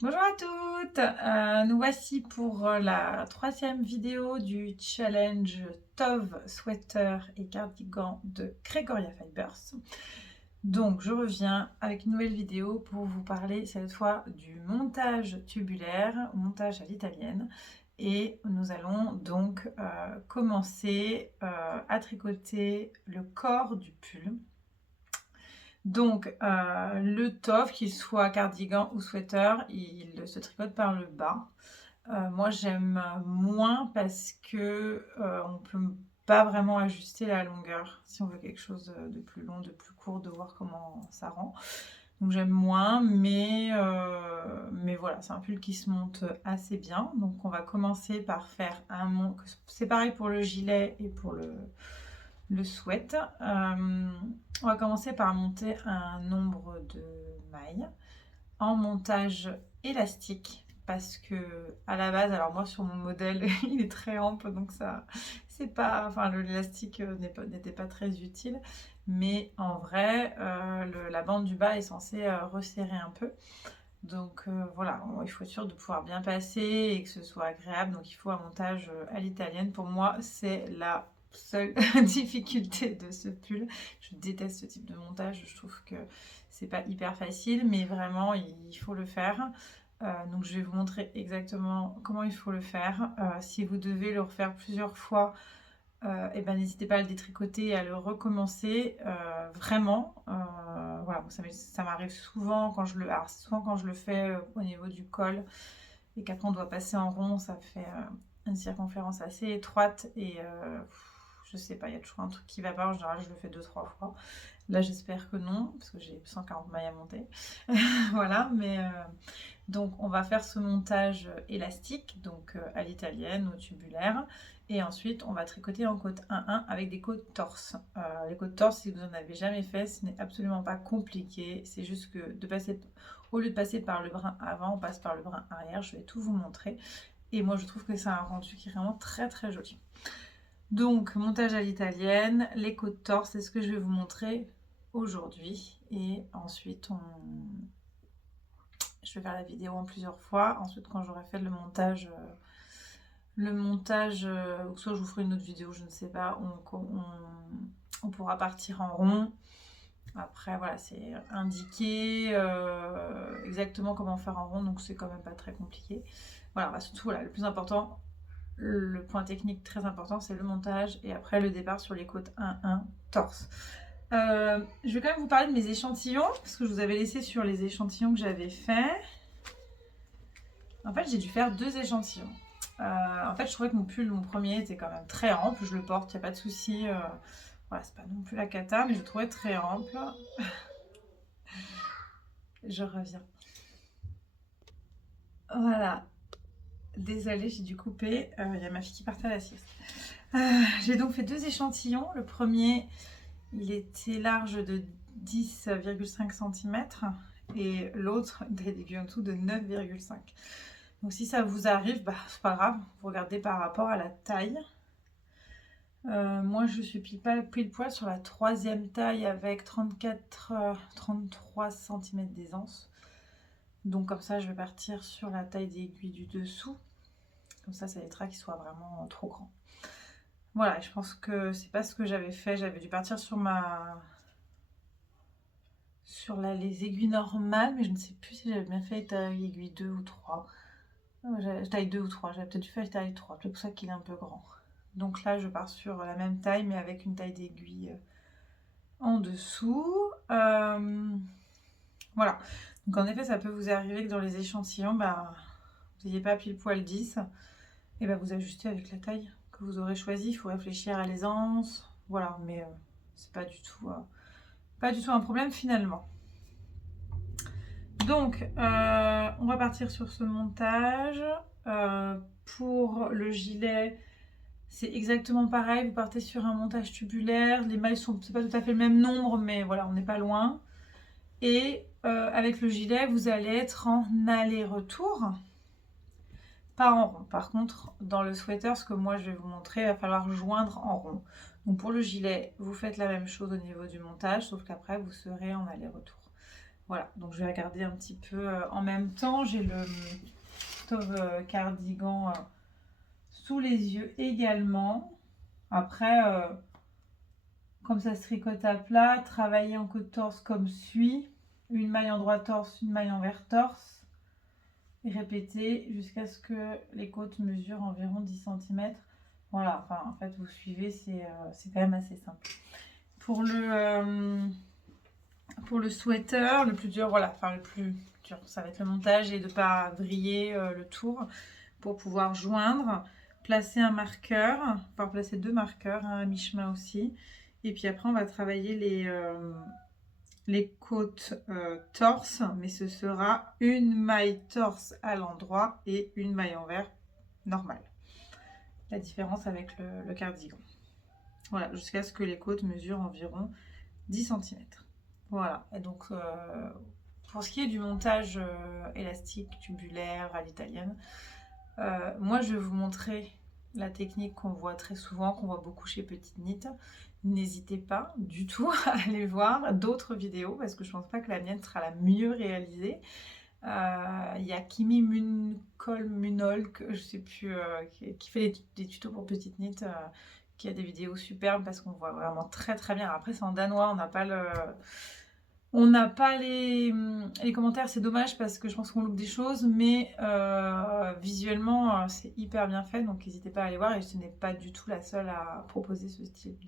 Bonjour à toutes, nous voici pour la troisième vidéo du challenge Tov Sweater et Cardigan de Gregoria Fibers. Donc je reviens avec une nouvelle vidéo pour vous parler cette fois du montage tubulaire, montage à l'italienne. Et nous allons donc commencer à tricoter le corps du pull. Donc, le top, qu'il soit cardigan ou sweater, il se tricote par le bas. Moi, j'aime moins parce que on peut pas vraiment ajuster la longueur si on veut quelque chose de plus long, de plus court, de voir comment ça rend. Donc j'aime moins, mais voilà, c'est un pull qui se monte assez bien. Donc on va commencer par faire c'est pareil pour le gilet et pour le sweat. On va commencer par monter un nombre de mailles en montage élastique parce que à la base, alors moi sur mon modèle il est très ample donc ça c'est pas, enfin l'élastique n'était pas très utile, mais en vrai la bande du bas est censée resserrer un peu. Donc voilà, il faut être sûr de pouvoir bien passer et que ce soit agréable. Donc il faut un montage à l'italienne. Pour moi, c'est la seule difficulté de ce pull. Je déteste ce type de montage. Je trouve que c'est pas hyper facile, mais vraiment, il faut le faire. Donc je vais vous montrer exactement comment il faut le faire. Si vous devez le refaire plusieurs fois, et ben n'hésitez pas à le détricoter et à le recommencer vraiment. Voilà, ça m'arrive souvent quand souvent quand je le fais au niveau du col et qu'après on doit passer en rond, ça fait une circonférence assez étroite et je sais pas, il y a toujours un truc qui va pas. En général, je le fais 2-3 fois. Là, j'espère que non, parce que j'ai 140 mailles à monter. Voilà, mais donc on va faire ce montage élastique, donc à l'italienne, au tubulaire. Et ensuite, on va tricoter en côte 1-1 avec des côtes torses. Les côtes torses, si vous n'en avez jamais fait, ce n'est absolument pas compliqué. C'est juste que au lieu de passer par le brin avant, on passe par le brin arrière. Je vais tout vous montrer. Et moi, je trouve que c'est un rendu qui est vraiment très très joli. Donc, montage à l'italienne, les côtes torses, c'est ce que je vais vous montrer aujourd'hui. Et ensuite, je vais faire la vidéo en plusieurs fois. Ensuite, quand j'aurai fait soit je vous ferai une autre vidéo, je ne sais pas, on pourra partir en rond. Après, voilà, c'est indiqué exactement comment faire en rond, donc c'est quand même pas très compliqué. Voilà, bah, surtout, voilà, le plus important, le point technique très important, c'est le montage et après le départ sur les côtes 1-1 torse. Je vais quand même vous parler de mes échantillons, parce que je vous avais laissé sur les échantillons que j'avais fait. En fait, j'ai dû faire 2 échantillons. En fait, je trouvais que mon premier était quand même très ample. Je le porte, il n'y a pas de souci. Voilà, c'est pas non plus la cata, mais je le trouvais très ample. Je reviens. Voilà. Désolée, j'ai dû couper. Il y a ma fille qui partait à la sieste. J'ai donc fait 2 échantillons. Le premier, il était large de 10,5 cm et l'autre, des aiguilles en dessous, de 9,5. Donc si ça vous arrive, bah, c'est pas grave, vous regardez par rapport à la taille. Moi je suis pile poil sur la troisième taille avec 33 cm d'aisance. Donc comme ça je vais partir sur la taille d'aiguille du dessous. Comme ça évitera qu'il soit vraiment trop grand. Voilà, je pense que c'est pas ce que j'avais fait. J'avais dû partir sur les aiguilles normales, mais je ne sais plus si j'avais bien fait taille aiguille 2 ou 3. Taille 2 ou 3, j'avais peut-être dû faire taille 3, c'est pour ça qu'il est un peu grand. Donc là, je pars sur la même taille, mais avec une taille d'aiguille en dessous. Voilà. Donc en effet, ça peut vous arriver que dans les échantillons, bah, vous n'ayez pas pile poil 10. Et bah, vous ajustez avec la taille que vous aurez choisie. Il faut réfléchir à l'aisance. Voilà, mais c'est pas du tout un problème finalement. Donc, on va partir sur ce montage. Pour le gilet, c'est exactement pareil. Vous partez sur un montage tubulaire. Les mailles c'est pas tout à fait le même nombre, mais voilà, on n'est pas loin. Et avec le gilet, vous allez être en aller-retour, pas en rond. Par contre, dans le sweater, ce que moi je vais vous montrer, il va falloir joindre en rond. Donc pour le gilet, vous faites la même chose au niveau du montage, sauf qu'après, vous serez en aller-retour. Voilà, donc je vais regarder un petit peu en même temps. J'ai le Tove cardigan sous les yeux également. Après, comme ça se tricote à plat, travailler en côte torse comme suit. Une maille en droit torse, une maille envers torse. Et répéter jusqu'à ce que les côtes mesurent environ 10 cm. Voilà, enfin en fait vous suivez, c'est quand même assez simple. Pour le sweater, le plus dur, voilà, enfin le plus dur, ça va être le montage et de ne pas vriller le tour pour pouvoir joindre, placer un marqueur, pouvoir placer 2 marqueurs, un à mi-chemin aussi. Et puis après on va travailler les côtes torse, mais ce sera une maille torse à l'endroit et une maille envers normale. La différence avec le cardigan. Voilà, jusqu'à ce que les côtes mesurent environ 10 cm. Voilà, et donc pour ce qui est du montage élastique, tubulaire, à l'italienne, moi je vais vous montrer la technique qu'on voit très souvent, qu'on voit beaucoup chez Petite Knit. N'hésitez pas du tout à aller voir d'autres vidéos parce que je pense pas que la mienne sera la mieux réalisée. Il y a Kimi Munol, que je sais plus, qui fait des tutos pour Petite Knit, qui a des vidéos superbes parce qu'on voit vraiment très très bien. Après c'est en danois, on n'a pas les commentaires, c'est dommage parce que je pense qu'on loupe des choses, mais visuellement c'est hyper bien fait, donc n'hésitez pas à aller voir. Et ce n'est pas du tout la seule à proposer ce type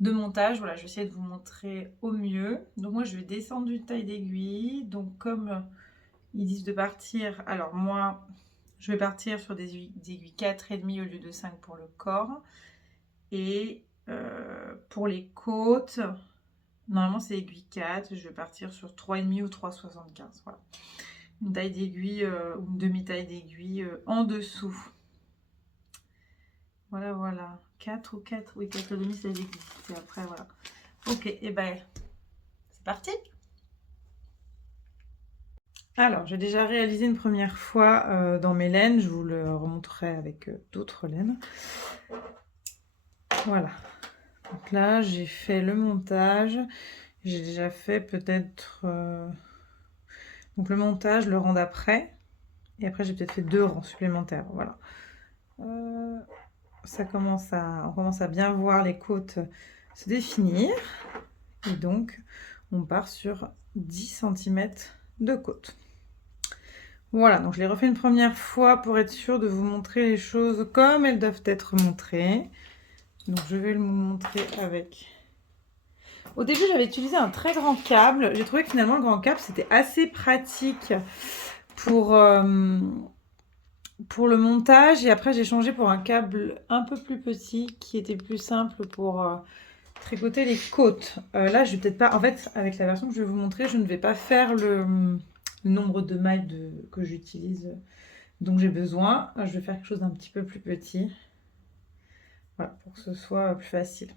de montage. Voilà, je vais essayer de vous montrer au mieux. Donc moi je vais descendre d'une taille d'aiguille, donc comme ils disent de partir, alors moi je vais partir sur des aiguilles 4,5 au lieu de 5 pour le corps. Et pour les côtes, normalement c'est aiguille 4, je vais partir sur 3,5 ou 3,75. Voilà. Une taille d'aiguille ou une demi-taille d'aiguille en dessous. Voilà, voilà. 4 ou 4, oui, 4,5 c'est l'aiguille. Et après, voilà. Ok, et ben c'est parti. Alors, j'ai déjà réalisé une première fois dans mes laines. Je vous le remontrerai avec d'autres laines. Voilà. Donc là, j'ai fait le montage. J'ai déjà fait peut-être... Donc le montage, le rang d'après. Et après, j'ai peut-être fait 2 rangs supplémentaires. Voilà. On commence à bien voir les côtes se définir. Et donc, on part sur 10 cm de côte. Voilà, donc je l'ai refait une première fois pour être sûre de vous montrer les choses comme elles doivent être montrées. Donc je vais le montrer avec... Au début, j'avais utilisé un très grand câble. J'ai trouvé que finalement, le grand câble, c'était assez pratique pour le montage. Et après, j'ai changé pour un câble un peu plus petit qui était plus simple pour tricoter les côtes. Là, je vais peut-être pas... En fait, avec la version que je vais vous montrer, je ne vais pas faire le nombre de mailles que j'utilise, dont j'ai besoin. Je vais faire quelque chose d'un petit peu plus petit. Voilà, pour que ce soit plus facile.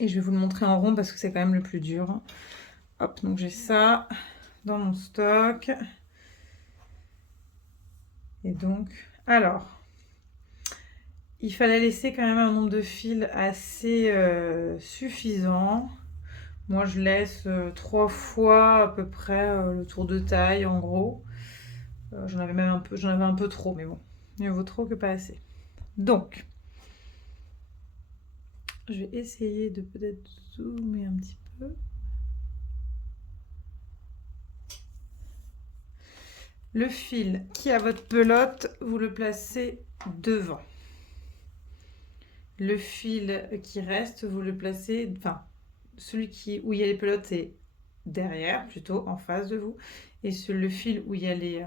Et je vais vous le montrer en rond parce que c'est quand même le plus dur. Hop, donc j'ai ça dans mon stock. Et donc, alors, il fallait laisser quand même un nombre de fils assez suffisant. Moi, je laisse 3 fois à peu près le tour de taille, en gros. J'en avais un peu trop, mais bon, mieux vaut trop que pas assez. Donc, je vais essayer de peut-être zoomer un petit peu. Le fil qui a votre pelote, vous le placez devant. Le fil qui reste, vous le placez... Enfin, celui où il y a les pelotes, c'est derrière, plutôt en face de vous. Et le fil où il y a les...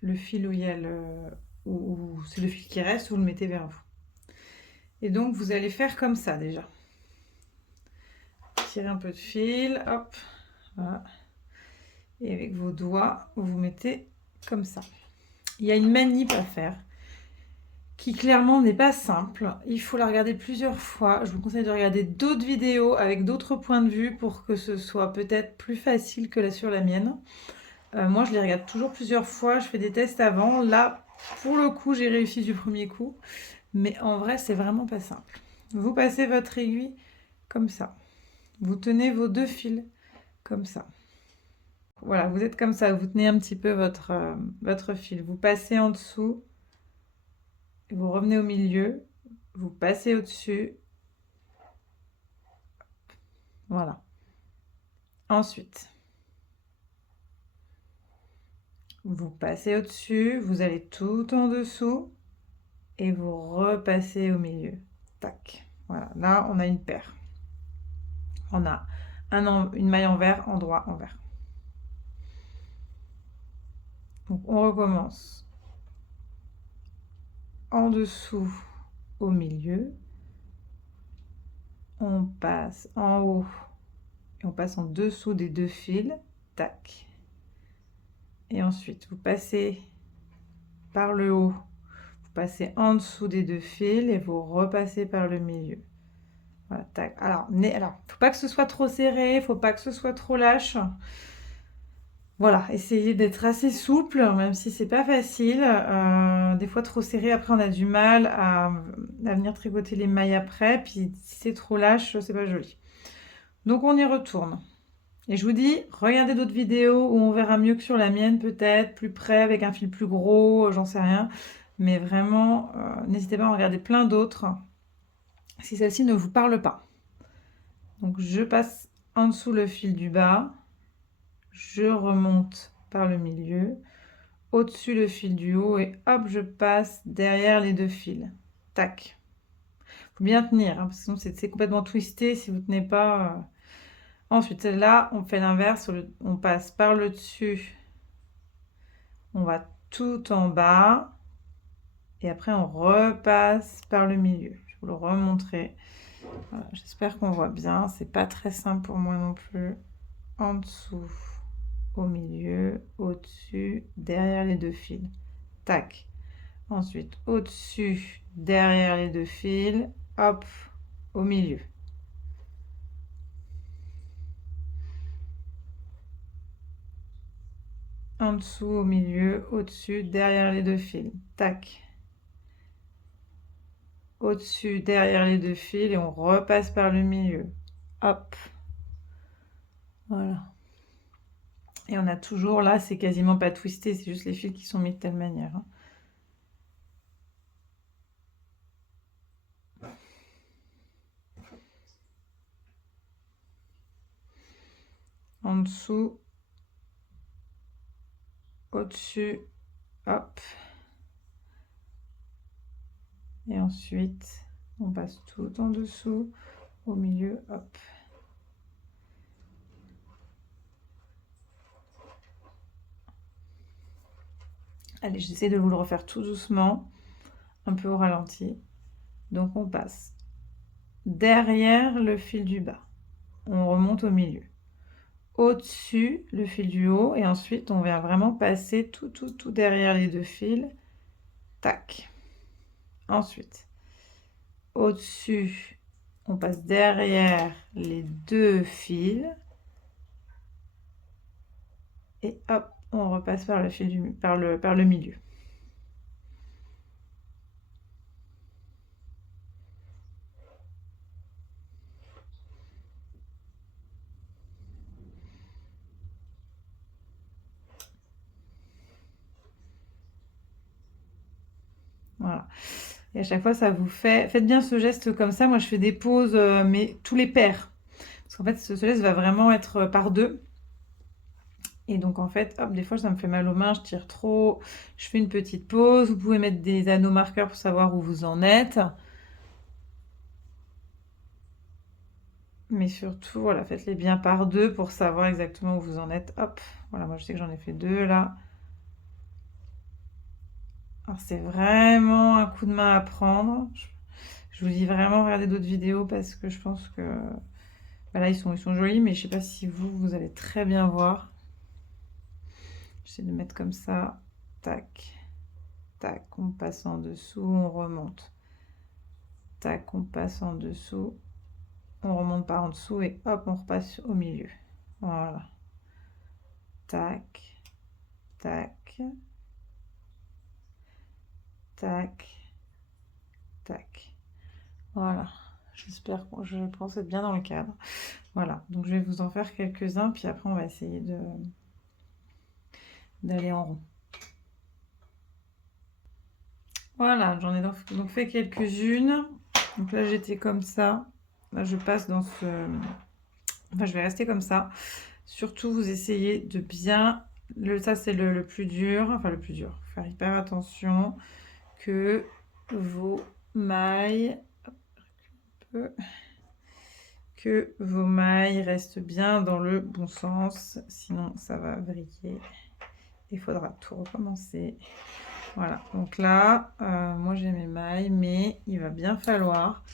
le fil où il y a c'est le fil qui reste, vous le mettez vers vous. Et donc, vous allez faire comme ça, déjà. Tirez un peu de fil, hop, voilà. Et avec vos doigts, vous mettez comme ça. Il y a une manip à faire qui clairement n'est pas simple. Il faut la regarder plusieurs fois. Je vous conseille de regarder d'autres vidéos avec d'autres points de vue pour que ce soit peut-être plus facile que sur la mienne. Moi, je les regarde toujours plusieurs fois. Je fais des tests avant. Là, pour le coup, j'ai réussi du premier coup. Mais en vrai, c'est vraiment pas simple. Vous passez votre aiguille comme ça. Vous tenez vos 2 fils comme ça. Voilà, vous êtes comme ça, vous tenez un petit peu votre fil. Vous passez en dessous, vous revenez au milieu, vous passez au-dessus. Voilà. Ensuite, vous passez au-dessus, vous allez tout en dessous et vous repassez au milieu. Tac. Voilà, là on a une paire. On a une maille envers, endroit, envers. Donc on recommence en dessous au milieu. On passe en haut et on passe en dessous des 2 fils. Tac. Et ensuite, vous passez par le haut, vous passez en dessous des 2 fils et vous repassez par le milieu. Voilà, tac. Alors, faut pas que ce soit trop serré, faut pas que ce soit trop lâche. Voilà, essayez d'être assez souple, même si c'est pas facile. Des fois, trop serré, après, on a du mal à venir tricoter les mailles après. Puis, si c'est trop lâche, c'est pas joli. Donc, on y retourne. Et je vous dis, regardez d'autres vidéos où on verra mieux que sur la mienne, peut-être, plus près, avec un fil plus gros, j'en sais rien. Mais vraiment, n'hésitez pas à en regarder plein d'autres si celle-ci ne vous parle pas. Donc, je passe en dessous le fil du bas. Je remonte par le milieu, au-dessus le fil du haut et hop, je passe derrière les 2 fils. Tac. Faut bien tenir, hein, parce que sinon c'est complètement twisté si vous ne tenez pas. Ensuite, là, on fait l'inverse, on passe par le dessus, on va tout en bas et après on repasse par le milieu. Je vais vous le remontrer. Voilà, j'espère qu'on voit bien, c'est pas très simple pour moi non plus. En dessous, au milieu, au-dessus, derrière les 2 fils. Tac. Ensuite, au-dessus, derrière les 2 fils, hop, au milieu. En dessous, au milieu, au-dessus, derrière les 2 fils. Tac. Au-dessus, derrière les 2 fils et on repasse par le milieu. Hop. Voilà. Et on a toujours, là, c'est quasiment pas twisté, c'est juste les fils qui sont mis de telle manière. En dessous, au-dessus, hop. Et ensuite, on passe tout en dessous, au milieu, hop. Allez, j'essaie de vous le refaire tout doucement, un peu au ralenti. Donc on passe derrière le fil du bas, on remonte au milieu, au-dessus le fil du haut et ensuite on vient vraiment passer tout derrière les 2 fils. Tac. Ensuite, au-dessus, on passe derrière les 2 fils et hop, on repasse par le fil par le milieu. Voilà. Et à chaque fois, ça vous fait... Faites bien ce geste comme ça. Moi, je fais des pauses, mais tous les pairs. Parce qu'en fait, ce geste va vraiment être par 2. Et donc, en fait, hop, des fois, ça me fait mal aux mains, je tire trop. Je fais une petite pause. Vous pouvez mettre des anneaux marqueurs pour savoir où vous en êtes. Mais surtout, voilà, faites-les bien par 2 pour savoir exactement où vous en êtes. Hop, voilà, moi, je sais que j'en ai fait 2, là. Alors, c'est vraiment un coup de main à prendre. Je vous dis vraiment, regardez d'autres vidéos parce que je pense que... Bah là, ils sont jolis, mais je sais pas si vous allez très bien voir. J'essaie de mettre comme ça. Tac, tac, on passe en dessous, on remonte. Tac, on passe en dessous, on remonte par en dessous et hop, on repasse au milieu. Voilà. Tac, tac, tac, tac. Voilà. J'espère, je pense être bien dans le cadre. Voilà, donc je vais vous en faire quelques-uns, puis après on va essayer d'aller en rond. Voilà, j'en ai donc fait quelques-unes. Donc là j'étais comme ça. Là je passe dans ce... Enfin je vais rester comme ça. Surtout vous essayez de bien... Ça c'est le plus dur. Enfin le plus dur. Faut faire hyper attention que vos mailles... Que vos mailles restent bien dans le bon sens. Sinon ça va vriller. Il faudra tout recommencer. Voilà, donc là, moi j'ai mes mailles, mais il va bien falloir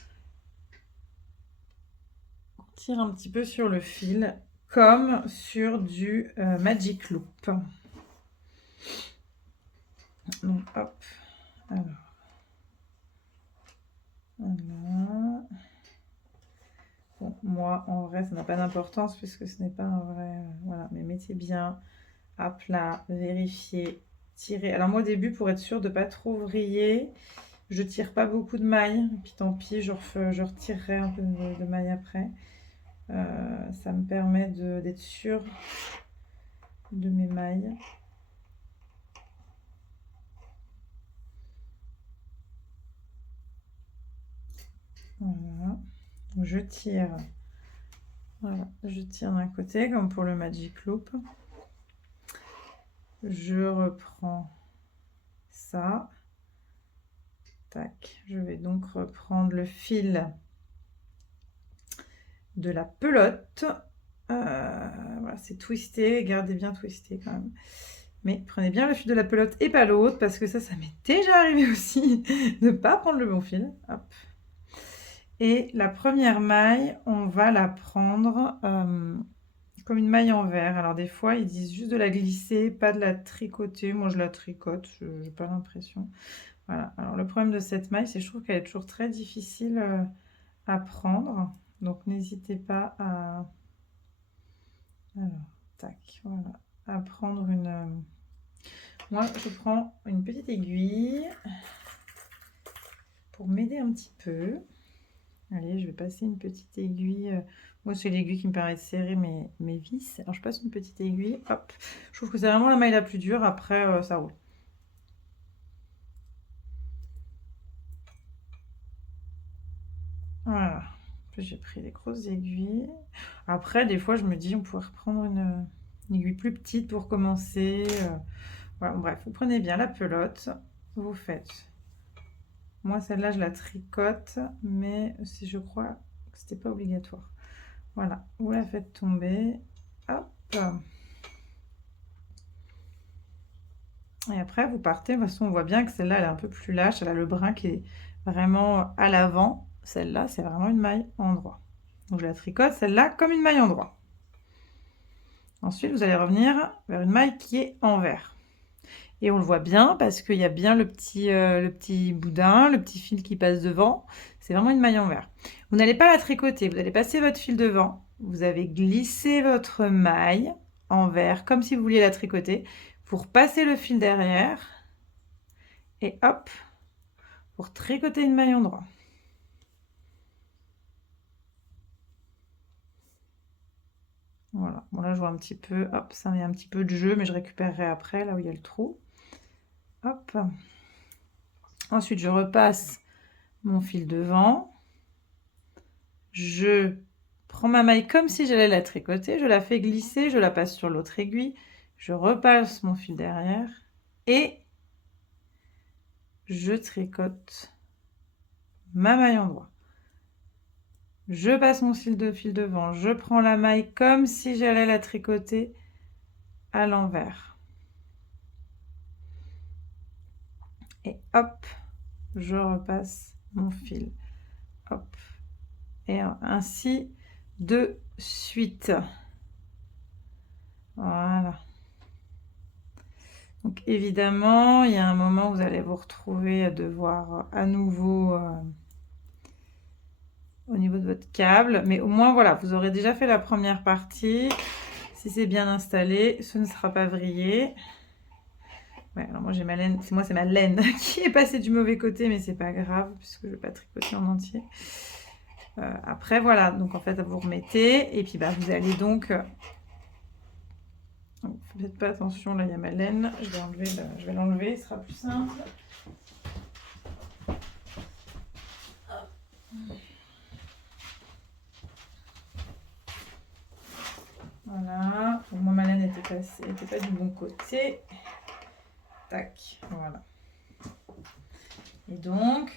tirer un petit peu sur le fil, comme sur du Magic Loop. Donc hop, alors, voilà. Bon, moi en vrai ça n'a pas d'importance puisque ce n'est pas un vrai... voilà, mais mettez bien à plat, vérifiez, tirez. Alors moi au début, pour être sûre de ne pas trop vriller, je tire pas beaucoup de mailles, et puis tant pis, je retirerai un peu de mailles après. Ça me permet d'être sûre de mes mailles. Voilà. Donc je tire. Voilà, je tire d'un côté comme pour le Magic Loop. Je reprends ça. Tac. Je vais donc reprendre le fil de la pelote. Voilà, c'est twisté. Gardez bien twisté quand même. Mais prenez bien le fil de la pelote et pas l'autre parce que ça m'est déjà arrivé aussi de ne pas prendre le bon fil. Hop. Et la première maille, on va la prendre comme une maille en verre. Alors des fois, ils disent juste de la glisser, pas de la tricoter. Moi, je la tricote, je n'ai pas l'impression. Voilà. Alors le problème de cette maille, c'est que je trouve qu'elle est toujours très difficile à prendre. Donc n'hésitez pas à... Alors, tac, voilà. À prendre une... Moi, je prends une petite aiguille pour m'aider un petit peu. Allez, je vais passer une petite aiguille. Moi, c'est l'aiguille qui me permet de serrer mes vis. Alors, je passe une petite aiguille. Hop. Je trouve que c'est vraiment la maille la plus dure. Après, ça roule. Voilà. J'ai pris des grosses aiguilles. Après, des fois, je me dis, on pourrait reprendre une aiguille plus petite pour commencer. Voilà, bref, vous prenez bien la pelote. Vous faites. Moi, celle-là, je la tricote, mais si je crois que c'était pas obligatoire. Voilà, vous la faites tomber. Hop. Et après, vous partez. De toute façon, on voit bien que celle-là, elle est un peu plus lâche. Elle a le brin qui est vraiment à l'avant. Celle-là, c'est vraiment une maille endroit. Donc, je la tricote, celle-là, comme une maille endroit. Ensuite, vous allez revenir vers une maille qui est envers. Et on le voit bien parce qu'il y a bien le petit boudin, le petit fil qui passe devant. C'est vraiment une maille envers. Vous n'allez pas la tricoter, vous allez passer votre fil devant. Vous avez glissé votre maille envers comme si vous vouliez la tricoter pour passer le fil derrière. Et hop, pour tricoter une maille endroit. Voilà, bon là je vois un petit peu, hop, ça met un petit peu de jeu, mais je récupérerai après, là où il y a le trou. Hop. Ensuite, je repasse mon fil devant. Je prends ma maille comme si j'allais la tricoter, je la fais glisser, je la passe sur l'autre aiguille, je repasse mon fil derrière et je tricote ma maille endroit. Je passe mon fil devant, je prends la maille comme si j'allais la tricoter à l'envers. Et hop, je repasse mon fil. Hop. Et ainsi de suite. Voilà. Donc évidemment, il y a un moment où vous allez vous retrouver à devoir à nouveau au niveau de votre câble. Mais au moins, voilà, vous aurez déjà fait la première partie. Si c'est bien installé, ce ne sera pas vrillé. Ouais, alors moi j'ai ma laine, c'est ma laine qui est passée du mauvais côté, mais c'est pas grave puisque je ne vais pas tricoter en entier. Après, voilà, donc en fait, vous remettez et puis bah, vous allez donc... faites pas attention, là, il y a ma laine. Je vais l'enlever, ce sera plus simple. Voilà. Bon, moi, ma laine était pas du bon côté. Tac, voilà. Et donc,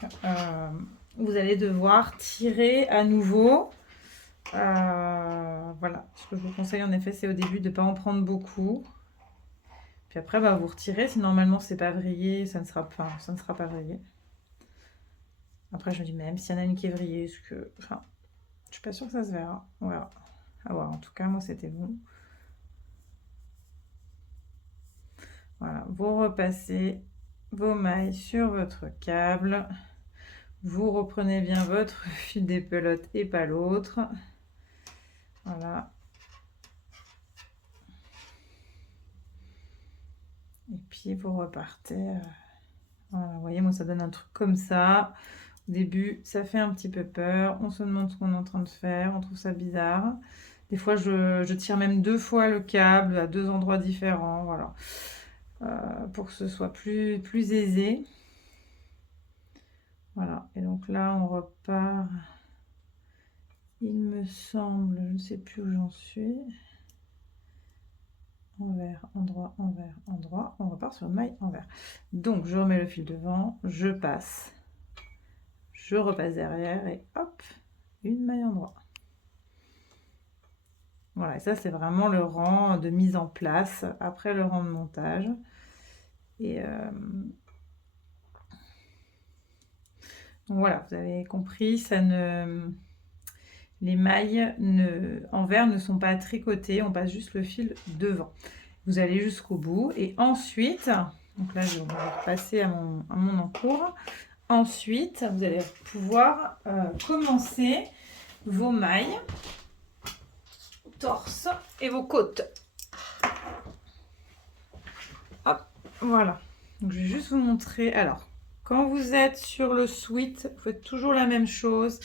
vous allez devoir tirer à nouveau. Voilà. Ce que je vous conseille, en effet, c'est au début de ne pas en prendre beaucoup. Puis après, bah, vous retirez. Si normalement, c'est pas vrillé, ça ne sera pas vrillé. Après, je me dis, même s'il y en a une qui est vrillée, enfin, je suis pas sûre que ça se verra. On verra. À voir. En tout cas, moi, c'était bon. Voilà. Vous repassez vos mailles sur votre câble. Vous reprenez bien votre fil des pelotes et pas l'autre. Voilà. Et puis vous repartez. Voilà, vous voyez, moi ça donne un truc comme ça. Au début, ça fait un petit peu peur. On se demande ce qu'on est en train de faire. On trouve ça bizarre. Des fois, je tire même 2 fois le câble à 2 endroits différents. Voilà. Pour que ce soit plus aisé. Voilà. Et donc là, on repart. Il me semble, je ne sais plus où j'en suis. Envers, endroit, envers, endroit. On repart sur une maille envers. Donc, je remets le fil devant, je passe, je repasse derrière et hop, une maille endroit. Voilà, et ça, c'est vraiment le rang de mise en place après le rang de montage. Et donc voilà, vous avez compris, les mailles envers ne sont pas tricotées, on passe juste le fil devant. Vous allez jusqu'au bout et ensuite, donc là je vais repasser à mon encours. Ensuite, vous allez pouvoir commencer vos mailles, torse et vos côtes. Hop, voilà. Donc je vais juste vous montrer. Alors, quand vous êtes sur le sweat, vous faites toujours la même chose.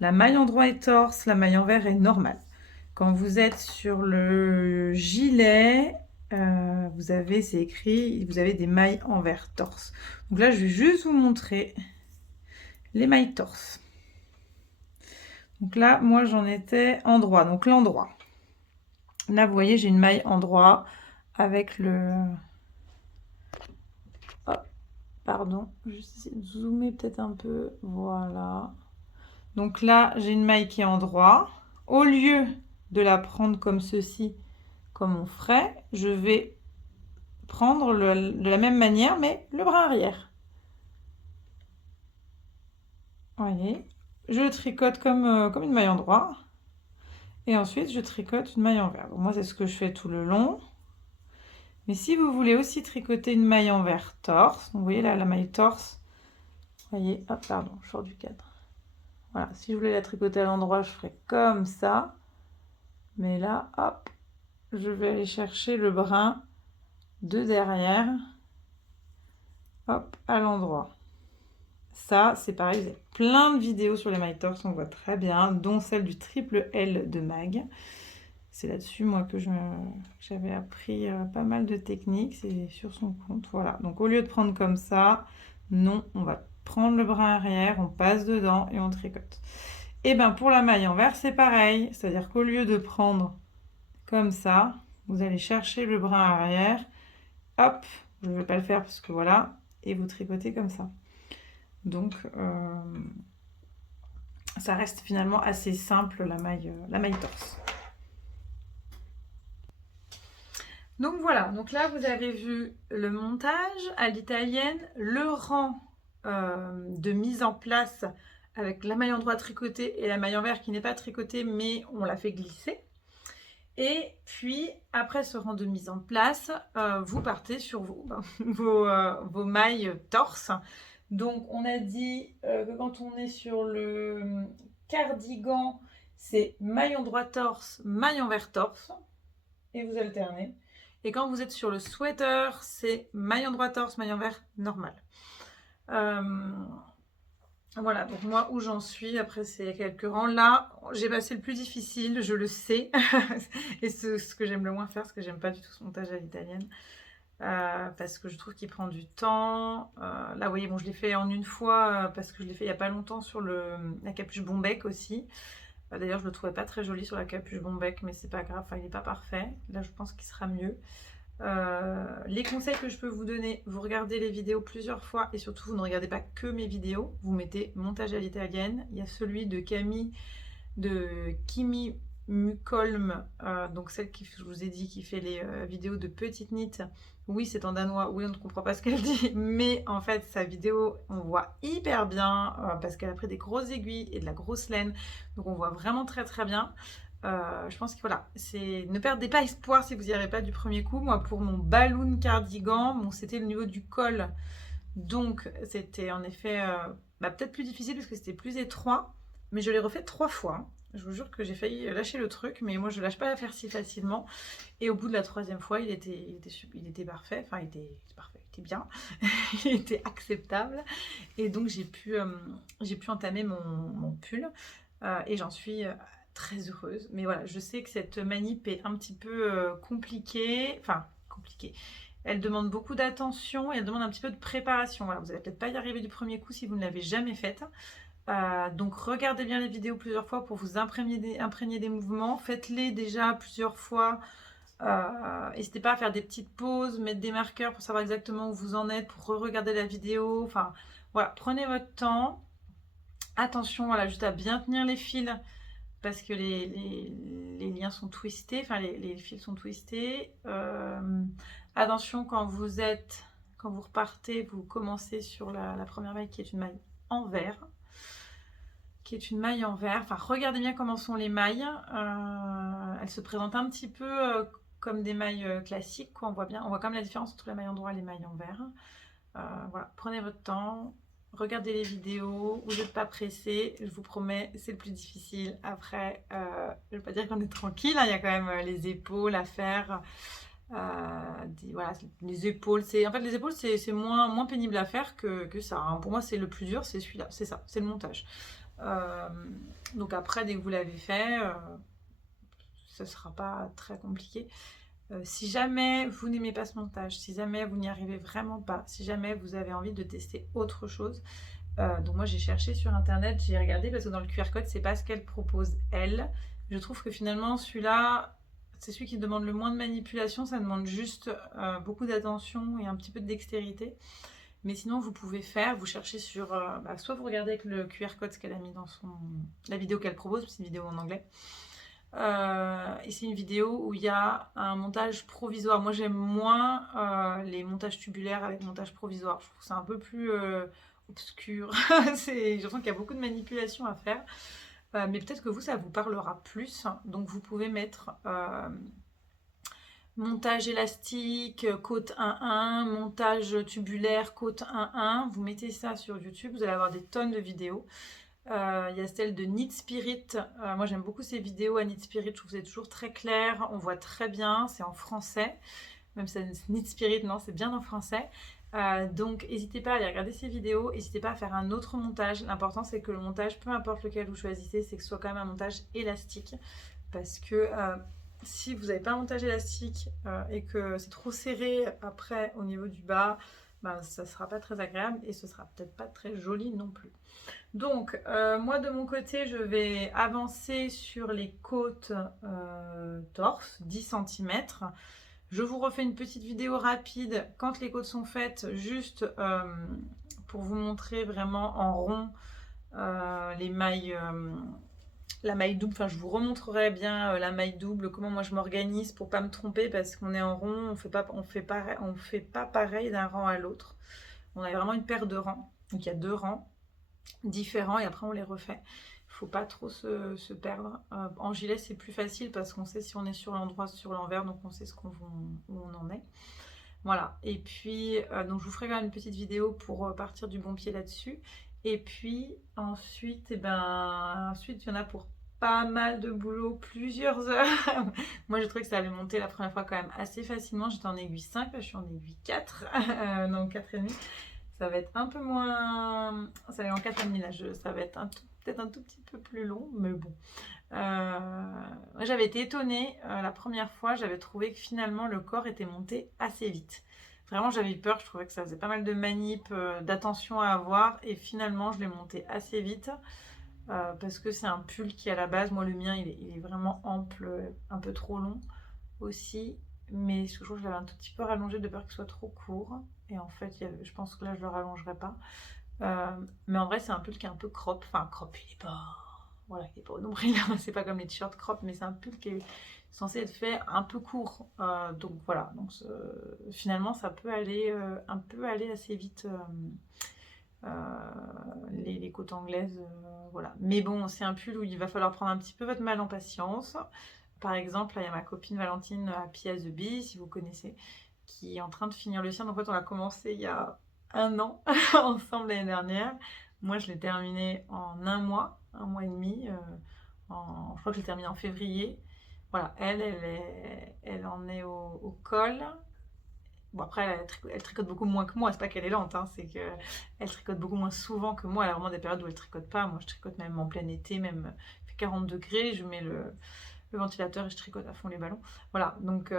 La maille endroit et torse, la maille envers est normale. Quand vous êtes sur le gilet, c'est écrit, vous avez des mailles envers torse. Donc là, je vais juste vous montrer les mailles torse. Donc là, moi, j'en étais endroit, donc l'endroit. Là, vous voyez, j'ai une maille endroit avec le... Oh, pardon, je vais essayer de zoomer peut-être un peu. Voilà. Donc là, j'ai une maille qui est endroit. Au lieu de la prendre comme ceci, comme on ferait, je vais prendre de la même manière, mais le bras arrière. Vous voyez, je tricote comme une maille endroit. Et ensuite, je tricote une maille envers. Donc moi, c'est ce que je fais tout le long. Mais si vous voulez aussi tricoter une maille envers torse, vous voyez là, la maille torse, vous voyez, hop, pardon, je sors du cadre. Voilà, si je voulais la tricoter à l'endroit, je ferais comme ça. Mais là, hop, je vais aller chercher le brin de derrière, hop, à l'endroit. Ça, c'est pareil, vous avez plein de vidéos sur les mailles torse, on voit très bien, dont celle du triple L de Mag. C'est là-dessus, moi, que j'avais appris pas mal de techniques, c'est sur son compte. Voilà, donc au lieu de prendre comme ça, non, on va prendre le brin arrière, on passe dedans et on tricote. Et bien pour la maille envers, c'est pareil, c'est-à-dire qu'au lieu de prendre comme ça, vous allez chercher le brin arrière, hop, je ne vais pas le faire parce que voilà, et vous tricotez comme ça. Donc, ça reste finalement assez simple la maille torse. Donc voilà, donc là vous avez vu le montage à l'italienne, le rang de mise en place avec la maille endroit tricotée et la maille envers qui n'est pas tricotée mais on l'a fait glisser. Et puis après ce rang de mise en place, vous partez sur vos mailles torse. Donc on a dit que quand on est sur le cardigan, c'est maille endroit torse, maille envers torse et vous alternez. Et quand vous êtes sur le sweater, c'est maille endroit torse, maille envers normal. Voilà, donc moi où j'en suis après ces quelques rangs là, j'ai passé le plus difficile, je le sais. Et ce que j'aime le moins faire, parce que j'aime pas du tout ce montage à l'italienne. Parce que je trouve qu'il prend du temps. Là, vous voyez, bon, je l'ai fait en une fois parce que je l'ai fait il y a pas longtemps sur la capuche Bombec aussi. D'ailleurs, je le trouvais pas très joli sur la capuche Bombec, mais c'est pas grave, enfin, il n'est pas parfait. Là, je pense qu'il sera mieux. Les conseils que je peux vous donner, vous regardez les vidéos plusieurs fois et surtout, vous ne regardez pas que mes vidéos. Vous mettez montage à l'italienne. Il y a celui de Kimi Mukolm, donc celle qui, je vous ai dit, qui fait les vidéos de Petite Nit. Oui, c'est en danois, oui, on ne comprend pas ce qu'elle dit, mais en fait, sa vidéo, on voit hyper bien parce qu'elle a pris des grosses aiguilles et de la grosse laine, donc on voit vraiment très très bien. Je pense que voilà, ne perdez pas espoir si vous n'y arrivez pas du premier coup. Moi, pour mon balloon cardigan, bon, c'était le niveau du col, donc c'était en effet peut-être plus difficile parce que c'était plus étroit, mais je l'ai refait 3 fois. Je vous jure que j'ai failli lâcher le truc, mais moi je lâche pas l'affaire si facilement. Et au bout de la 3e fois, il était parfait, enfin il était parfait, il était bien, il était acceptable. Et donc j'ai pu entamer mon pull et j'en suis très heureuse. Mais voilà, je sais que cette manip est un petit peu compliquée, enfin compliquée. Elle demande beaucoup d'attention et elle demande un petit peu de préparation. Voilà, vous n'allez peut-être pas y arriver du premier coup si vous ne l'avez jamais faite. Donc regardez bien les vidéos plusieurs fois pour vous imprégner des mouvements. Faites-les déjà plusieurs fois. N'hésitez pas à faire des petites pauses, mettre des marqueurs pour savoir exactement où vous en êtes, pour re-regarder la vidéo. Enfin, voilà, prenez votre temps. Attention, voilà, juste à bien tenir les fils parce que les liens sont twistés, enfin les fils sont twistés. Attention quand vous repartez, vous commencez sur la première maille qui est une maille en vert. Enfin, regardez bien comment sont les mailles. Elles se présentent un petit peu comme des mailles classiques, quoi. On voit quand même la différence entre les mailles en droit et les mailles en vert. Voilà, prenez votre temps. Regardez les vidéos, vous n'êtes pas pressé, je vous promets, c'est le plus difficile. Après, je ne veux pas dire qu'on est tranquille, hein, il y a quand même les épaules à faire. Voilà, les épaules, en fait les épaules c'est moins pénible à faire que ça, hein. Pour moi c'est le plus dur, c'est celui-là, c'est ça, c'est le montage. Donc après, dès que vous l'avez fait, ce ne sera pas très compliqué. Si jamais vous n'aimez pas ce montage, si jamais vous n'y arrivez vraiment pas, si jamais vous avez envie de tester autre chose, donc moi j'ai cherché sur internet, j'ai regardé parce que dans le QR code c'est pas ce qu'elle propose elle. Je trouve que finalement celui-là c'est celui qui demande le moins de manipulation, ça demande juste beaucoup d'attention et un petit peu de dextérité. Mais sinon vous pouvez vous cherchez sur, soit vous regardez avec le QR code ce qu'elle a mis dans la vidéo qu'elle propose, c'est une vidéo en anglais. Et c'est une vidéo où il y a un montage provisoire. Moi j'aime moins les montages tubulaires avec montage provisoire. Je trouve que c'est un peu plus obscur. J'ai l'impression qu'il y a beaucoup de manipulation à faire. Mais peut-être que ça vous parlera plus. Donc vous pouvez mettre montage élastique, côte 1-1, montage tubulaire, côte 1-1. Vous mettez ça sur YouTube, vous allez avoir des tonnes de vidéos. Il y a celle de Knit Spirit. Moi j'aime beaucoup ces vidéos à Knit Spirit, je trouve que c'est toujours très clair, on voit très bien, c'est en français. Même si c'est Knit Spirit, non, c'est bien en français. Donc n'hésitez pas à aller regarder ces vidéos, n'hésitez pas à faire un autre montage. L'important c'est que le montage, peu importe lequel vous choisissez, c'est que ce soit quand même un montage élastique. Parce que si vous n'avez pas un montage élastique et que c'est trop serré après au niveau du bas, ça ne sera pas très agréable et ce sera peut-être pas très joli non plus. Donc moi de mon côté je vais avancer sur les côtes torse 10 cm. Je vous refais une petite vidéo rapide quand les côtes sont faites, juste pour vous montrer vraiment en rond les mailles, la maille double. Enfin, je vous remontrerai bien la maille double, comment moi je m'organise pour pas me tromper, parce qu'on est en rond, on fait pas pareil d'un rang à l'autre. On a vraiment une paire de rangs, donc il y a 2 rangs différents et après on les refait. Il faut pas trop se perdre. En gilet c'est plus facile parce qu'on sait si on est sur l'endroit, sur l'envers, donc on sait où on en est. Voilà, et puis donc je vous ferai quand même une petite vidéo pour partir du bon pied là-dessus. Et puis ensuite, ensuite il y en a pour pas mal de boulot, plusieurs heures. Moi j'ai trouvé que ça avait monté la première fois quand même assez facilement. J'étais en aiguille 5, là je suis en aiguille 4, non 4,5. Ça va être un peu moins... Ça va être en 4,5 là, ça va être peut-être un tout petit peu plus long, mais bon. J'avais été étonnée la première fois, j'avais trouvé que finalement le corps était monté assez vite. Vraiment, j'avais eu peur, je trouvais que ça faisait pas mal de manip, d'attention à avoir, et finalement, je l'ai monté assez vite parce que c'est un pull qui, à la base, moi, le mien, il est vraiment ample, un peu trop long aussi, mais je trouve que je l'avais un tout petit peu rallongé de peur qu'il soit trop court, et en fait, je pense que là, je le rallongerai pas. Mais en vrai, c'est un pull qui est un peu crop, enfin, crop, il est pas. Voilà, il est pas au nombril, c'est pas comme les t-shirts crop, mais c'est un pull qui est censé être fait un peu court. Donc voilà, donc finalement ça peut aller un peu aller assez vite les côtes anglaises. Voilà. Mais bon, c'est un pull où il va falloir prendre un petit peu votre mal en patience. Par exemple, là, il y a ma copine Valentine à Pia the Bee, si vous connaissez, qui est en train de finir le sien. Donc en fait, on a commencé il y a 1 an ensemble l'année dernière. Moi, je l'ai terminé en 1 mois et demi. Je crois que je l'ai terminé en février. Voilà, elle en est au col. Bon, après, elle tricote beaucoup moins que moi. C'est pas qu'elle est lente, hein, c'est qu'elle tricote beaucoup moins souvent que moi. Elle a vraiment des périodes où elle tricote pas. Moi, je tricote même en plein été, même il fait 40 degrés. Je mets le ventilateur et je tricote à fond les ballons. Voilà, donc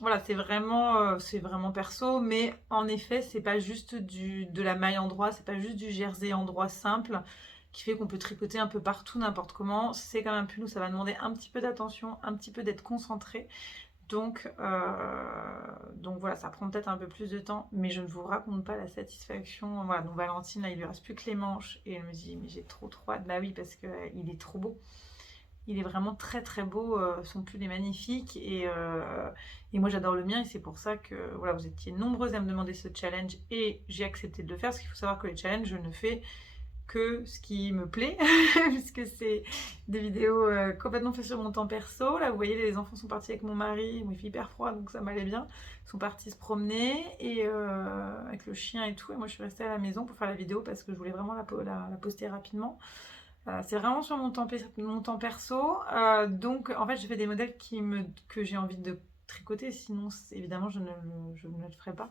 voilà, c'est vraiment perso, mais en effet, c'est pas juste de la maille en droit, c'est pas juste du jersey en droit simple qui fait qu'on peut tricoter un peu partout, n'importe comment. C'est quand même un pull où ça va demander un petit peu d'attention, un petit peu d'être concentré. Donc voilà, ça prend peut-être un peu plus de temps, mais je ne vous raconte pas la satisfaction. Voilà, donc Valentine, là, il lui reste plus que les manches, et elle me dit, mais j'ai trop hâte. Bah oui, parce qu'il est trop beau. Il est vraiment très très beau, son pull est magnifique, et moi j'adore le mien, et c'est pour ça que voilà, vous étiez nombreuses à me demander ce challenge et j'ai accepté de le faire, parce qu'il faut savoir que les challenges, je ne fais que ce qui me plaît, puisque c'est des vidéos complètement faites sur mon temps perso. Là, vous voyez, les enfants sont partis avec mon mari, il fait hyper froid, donc ça m'allait bien. Ils sont partis se promener, et avec le chien et tout, et moi je suis restée à la maison pour faire la vidéo, parce que je voulais vraiment la poster rapidement. C'est vraiment sur mon temps perso. Donc, en fait, je fais des modèles que j'ai envie de tricoter. Sinon, évidemment, je ne le ferai pas.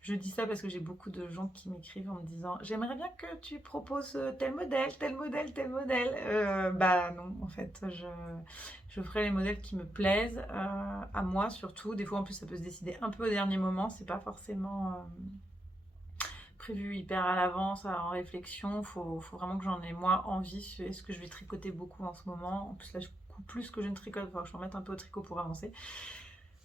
Je dis ça parce que j'ai beaucoup de gens qui m'écrivent en me disant « J'aimerais bien que tu proposes tel modèle, tel modèle, tel modèle. » Bah non, en fait, je ferai les modèles qui me plaisent, à moi surtout. Des fois, en plus, ça peut se décider un peu au dernier moment. C'est pas forcément prévu hyper à l'avance, en réflexion. Faut vraiment que j'en ai moi envie. Est-ce que je vais tricoter beaucoup en ce moment? En plus là, je coupe plus que je ne tricote, il va que je m'en mette un peu au tricot pour avancer.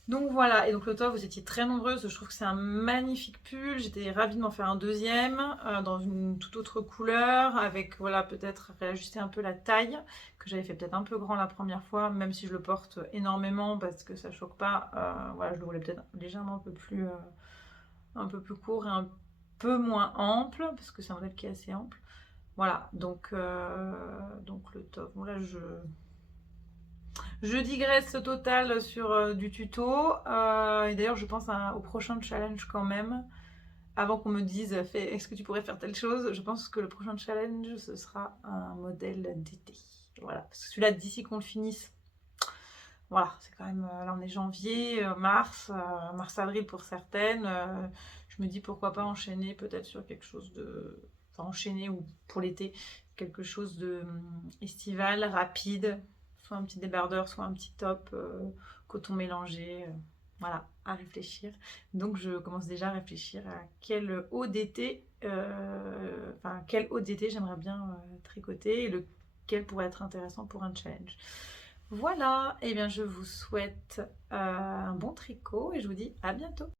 Donc voilà, et donc le top, vous étiez très nombreuses, je trouve que c'est un magnifique pull, j'étais ravie de m'en faire un deuxième, dans une toute autre couleur, avec voilà, peut-être réajuster un peu la taille, que j'avais fait peut-être un peu grand la première fois, même si je le porte énormément, parce que ça choque pas, voilà, je le voulais peut-être légèrement un peu plus court et un peu moins ample, parce que c'est un modèle qui est assez ample. Voilà, donc le top. Bon, là, je digresse total sur du tuto. Et d'ailleurs, je pense au prochain challenge quand même. Avant qu'on me dise, est-ce que tu pourrais faire telle chose? Je pense que le prochain challenge, ce sera un modèle d'été. Voilà, parce que celui-là, d'ici qu'on le finisse, voilà, c'est quand même, là on est janvier, mars-avril pour certaines. Je me dis pourquoi pas enchaîner peut-être sur quelque chose de... Enfin enchaîner, ou pour l'été, quelque chose de estival, rapide. Soit un petit débardeur, soit un petit top, coton mélangé. Voilà, à réfléchir. Donc je commence déjà à réfléchir à quel haut d'été, j'aimerais bien tricoter, et lequel pourrait être intéressant pour un challenge. Voilà, et bien je vous souhaite un bon tricot, et je vous dis à bientôt.